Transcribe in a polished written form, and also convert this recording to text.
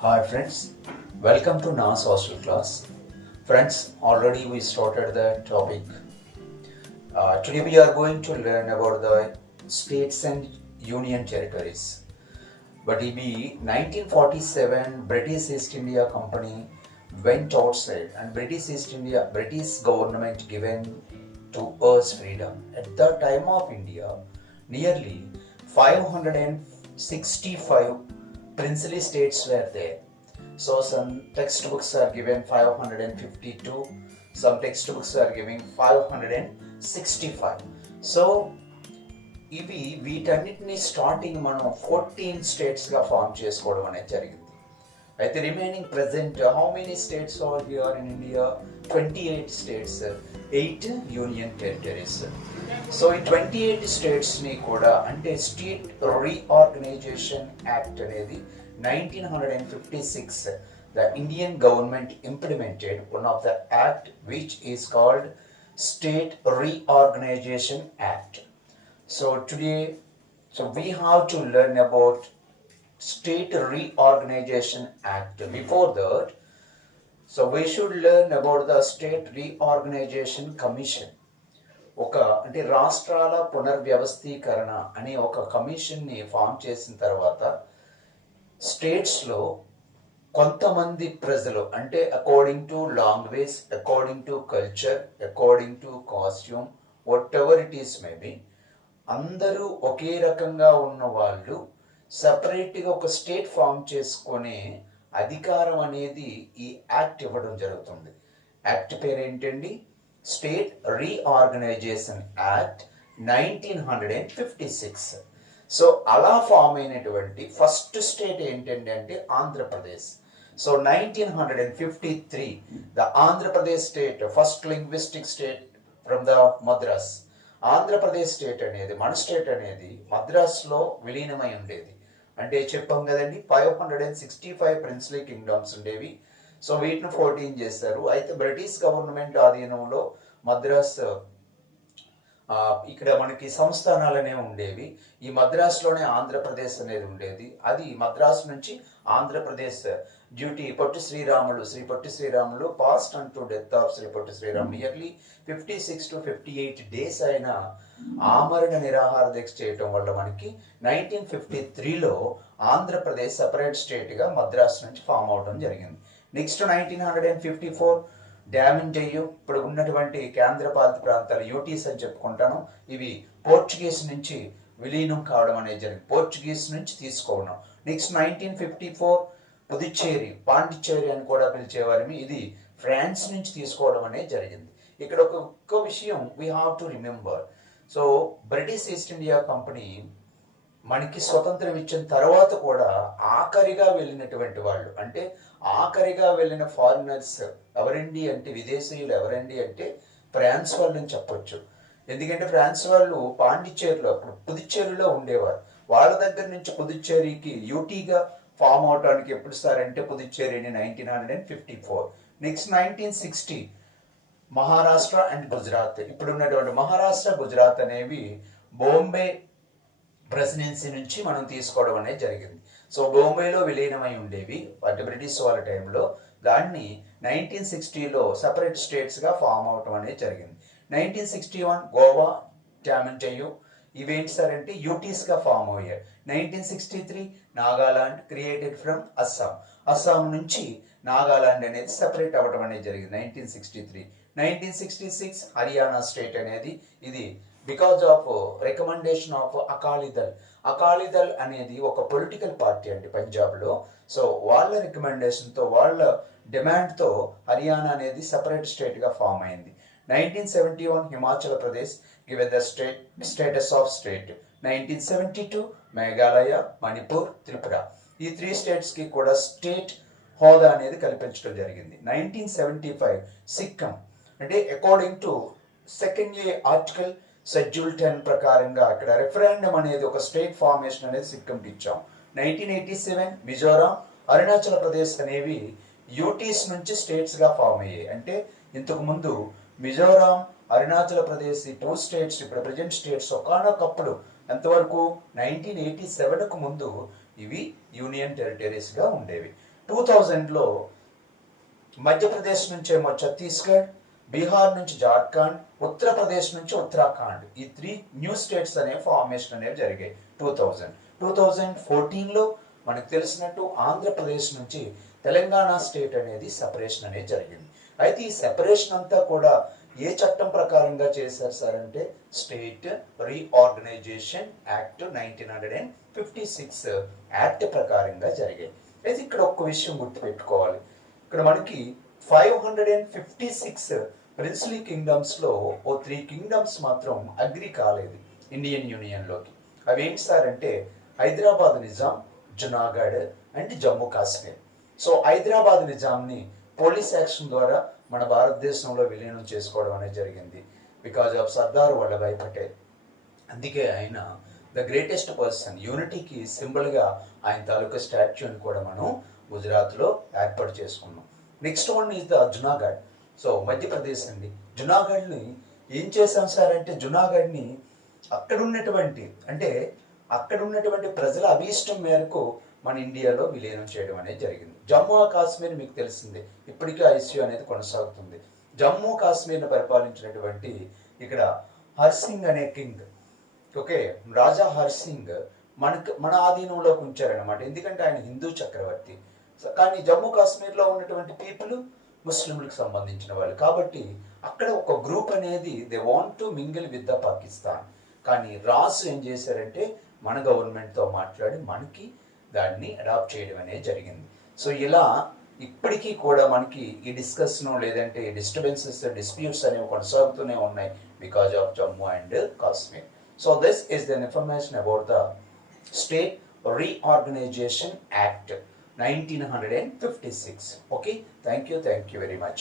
Hi friends, welcome to NAS hostel class. Friends, already we started the topic. Today we are going to learn about the states and union territories. But in 1947, British East India Company went outside and British government given to us freedom. At the time of India, nearly 565 princely states were there. So some textbooks are given 552, some textbooks are giving 565. So ఇవి వీటన్నిటిని starting మనం 14 స్టేట్స్గా form చేసుకోవడం అనేది జరిగింది. అయితే remaining present how many states are here in India? 28 states, 8 union territories. So ఈ 28 స్టేట్స్ని కూడా అంటే స్టేట్ రీఆర్గనైజేషన్ యాక్ట్ అనేది 1956 the Indian government implemented one of the act which is called State Reorganization Act. So today, we have to learn about State Reorganization Act. Before that, we should learn about the State Reorganization Commission. అంటే రాష్ట్రాల పునర్వ్యవస్థీకరణ అనే ఒక కమిషన్ని form చేసిన తర్వాత స్టేట్స్లో కొంతమంది ప్రజలు అంటే according to language, according to culture, according to costume, what ever it is maybe, అందరూ ఒకే రకంగా ఉన్న వాళ్ళు సపరేట్గా ఒక స్టేట్ ఫామ్ చేసుకునే అధికారం అనేది ఈ యాక్ట్ ఇవ్వడం జరుగుతుంది. యాక్ట్ పేరు ఏంటండి? State reorganisation act 1956. సో అలా ఫామ్ అయినటువంటి ఫస్ట్ స్టేట్ ఏంటండి అంటే Andhra Pradesh. So 1953 the Andhra Pradesh state, first linguistic state from the Madras. Andhra Pradesh state అనేది, మన స్టేట్ అనేది మద్రాస్లో విలీనమై ఉండేది. అంటే చెప్పాం కదండి 565 ప్రిన్స్లీ కింగ్డమ్స్ ఉండేవి. సో వీటిని 14 చేశారు. అయితే బ్రిటిష్ గవర్నమెంట్ ఆధీనంలో మద్రాస్ ఇక్కడ మనకి సంస్థానాలు అనేవి ఉండేవి. ఈ మద్రాసులోనే ఆంధ్రప్రదేశ్ అనేది ఉండేది. అది మద్రాసు నుంచి Andhra Pradesh due to Shri Potti Sriramulu fast and to death of Shri Potti Sriramulu nearly 56 to 58 days అయిన ఆమరణ నిరాహార దీక్ష చేయటం వల్ల మనకి 1953లో ఆంధ్రప్రదేశ్ సపరేట్ స్టేట్గా మద్రాసు నుంచి ఫామ్ అవడం జరిగింది. నెక్స్ట్ 1954 డ్యామింటయ్యు, ఇప్పుడు ఉన్నటువంటి కేంద్రపాలిత ప్రాంతాలు యూటీస్ అని చెప్పుకుంటాను, ఇవి పోర్చుగీస్ నుంచి విలీనం కావడం అనేది జరిగింది. పోర్చుగీస్ నుంచి తీసుకోవడం. నెక్స్ట్ 1954 పుదుచ్చేరి, పాండిచ్చేరి అని కూడా పిలిచేవారిని, ఇది ఫ్రాన్స్ నుంచి తీసుకోవడం అనేది జరిగింది. ఇక్కడ ఒక్క విషయం we have to remember. So British east India company మనకి స్వతంత్రం ఇచ్చిన తర్వాత కూడా ఆఖరిగా వెళ్ళినటువంటి వాళ్ళు, అంటే ఆఖరిగా వెళ్ళిన ఫారినర్స్ ఎవరండి అంటే, విదేశీయులు ఎవరండి అంటే ఫ్రాన్స్ వాళ్ళు అని చెప్పొచ్చు. ఎందుకంటే ఫ్రాన్స్ వాళ్ళు పాండిచ్చేరిలో, అప్పుడు పుదుచ్చేరిలో ఉండేవారు. వాళ్ళ దగ్గర నుంచి పుదుచ్చేరికి యూటీగా ఫామ్ అవడానికి ఎప్పుడు సార్ అంటే పుదుచ్చేరిని 1954. Next 1960 Maharashtra and Gujarat. ఇప్పుడు ఉన్నటువంటి మహారాష్ట్ర, గుజరాత్ అనేవి బాంబే ప్రెసిడెన్సీ నుంచి మనం తీసుకోవడం అనేది జరిగింది. సో బాంబేలో విలీనమై ఉండేవి అంటే బ్రిటిష్ వాళ్ళ టైంలో. దాన్ని 1960లో సపరేట్ స్టేట్స్గా ఫామ్ అవటం అనేది జరిగింది. 1961 గోవా, టామిల్టయ్యు ఇవేంటి సార్ అంటే యూటీస్గా ఫామ్ అయ్యాయి. 1963 నాగాలాండ్ క్రియేటెడ్ ఫ్రమ్ అస్సాం. అస్సాం నుంచి నాగాలాండ్ అనేది సపరేట్ అవ్వడం అనేది జరిగింది 1963. 1966 హర్యానా స్టేట్ అనేది, ఇది because of recommendation of Akali Dal. Akali Dal అనేది ఒక పొలిటికల్ పార్టీ అండి పంజాబ్లో. సో వాళ్ళ రికమెండేషన్తో, వాళ్ళ డిమాండ్తో హర్యానా అనేది సపరేట్ స్టేట్గా ఫామ్ అయింది. 1971 Himachal Pradesh given the status of state. 1972 Meghalaya, Manipur, Tripura, ఈ 3 స్టేట్స్కి కూడా స్టేట్ హోదా అనేది కల్పించడం జరిగింది. 1975 సిక్కిం, అంటే according to second article schedule 10 ప్రకారంగా ఇక్కడ రెఫరెండం అనేది ఒక స్టేట్ ఫార్మేషన్ అనేది సిక్కింకి ఇచ్చాం. 1987 మిజోరాం, అరుణాచల్ ప్రదేశ్ అనేవి యూటీస్ నుంచి స్టేట్స్గా ఫామ్ అయ్యాయి. అంటే ఇంతకు ముందు మిజోరాం, అరుణాచల్ ప్రదేశ్, ఈ 2 స్టేట్స్ ఇప్పుడు ప్రజెంట్ స్టేట్స్ ఒకనొకప్పుడు ఎంతవరకు 1987కు ముందు ఇవి యూనియన్ టెరిటరీస్గా ఉండేవి. 2000లో మధ్యప్రదేశ్ నుంచేమో ఛత్తీస్గఢ్, బీహార్ నుంచి జార్ఖండ్, ఉత్తరప్రదేశ్ నుంచి ఉత్తరాఖండ్, ఈ 3 న్యూ స్టేట్స్ అనే ఫార్మేషన్ అనేవి జరిగాయి 2014లో మనకు తెలిసినట్టు ఆంధ్రప్రదేశ్ నుంచి తెలంగాణ స్టేట్ అనేది సెపరేషన్ అనేది జరిగింది. అయితే ఈ సెపరేషన్ అంతా కూడా ఏ చట్టం ప్రకారంగా చేశారు సార్ అంటే స్టేట్ రీఆర్గనైజేషన్ యాక్ట్ 1956 యాక్ట్ ప్రకారంగా జరిగాయి. అయితే ఇక్కడ ఒక్క విషయం గుర్తుపెట్టుకోవాలి, ఇక్కడ మనకి 556 ప్రిన్స్లీ కింగ్డమ్స్ లో ఓ 3 కింగ్డమ్స్ మాత్రం అగ్రి కాలేదు ఇండియన్ యూనియన్ లోకి. అవి ఏంటి సార్ అంటే హైదరాబాద్ నిజాం, జునాగఢ్ అండ్ జమ్మూ కాశ్మీర్. సో హైదరాబాద్ నిజాంని పోలీస్ యాక్షన్ ద్వారా మన భారతదేశంలో విలీనం చేసుకోవడం అనేది జరిగింది బికాజ్ ఆఫ్ సర్దార్ వల్లభాయ్ పటేల్. అందుకే ఆయన ద గ్రేటెస్ట్ పర్సన్, యూనిటీకి సింబల్గా ఆయన తాలూకా స్టాచ్యూని కూడా మనం గుజరాత్లో ఏర్పాటు చేసుకున్నాం. Next one is the Junagadh. So Madhya Pradesh అండి. జునాగఢ్ని ఏం చేశాం సార్ అంటే జునాగఢ్ని అక్కడ ఉన్నటువంటి ప్రజల అభీష్టం మేరకు మన ఇండియాలో విలీనం చేయడం అనేది జరిగింది. జమ్మూ కాశ్మీర్ మీకు తెలిసిందే, ఇప్పటికీ ఆ ఇష్యూ అనేది కొనసాగుతుంది. జమ్మూ కాశ్మీర్ను పరిపాలించినటువంటి ఇక్కడ హర్సింగ్ అనే కింగ్, ఓకే, రాజా హర్సింగ్ మన ఆధీనంలోకి ఉంచారనమాట, ఎందుకంటే ఆయన హిందూ చక్రవర్తి. కానీ జమ్మూ కాశ్మీర్లో ఉన్నటువంటి పీపుల్ ముస్లింలకు సంబంధించిన వాళ్ళు కాబట్టి అక్కడ ఒక గ్రూప్ అనేది they want to mingle with the Pakistan. కానీ రాజు ఏం చేశారంటే మన గవర్నమెంట్తో మాట్లాడి మనకి దాన్ని అడాప్ట్ చేయడం అనేది జరిగింది. సో ఇలా ఇప్పటికీ కూడా మనకి ఈ డిస్కషన్ లేదంటే డిస్ప్యూట్స్ అనేవి కొనసాగుతూనే ఉన్నాయి because of Jammu and Kashmir. So this is the information about the state reorganisation act 1956. Okay, thank you very much.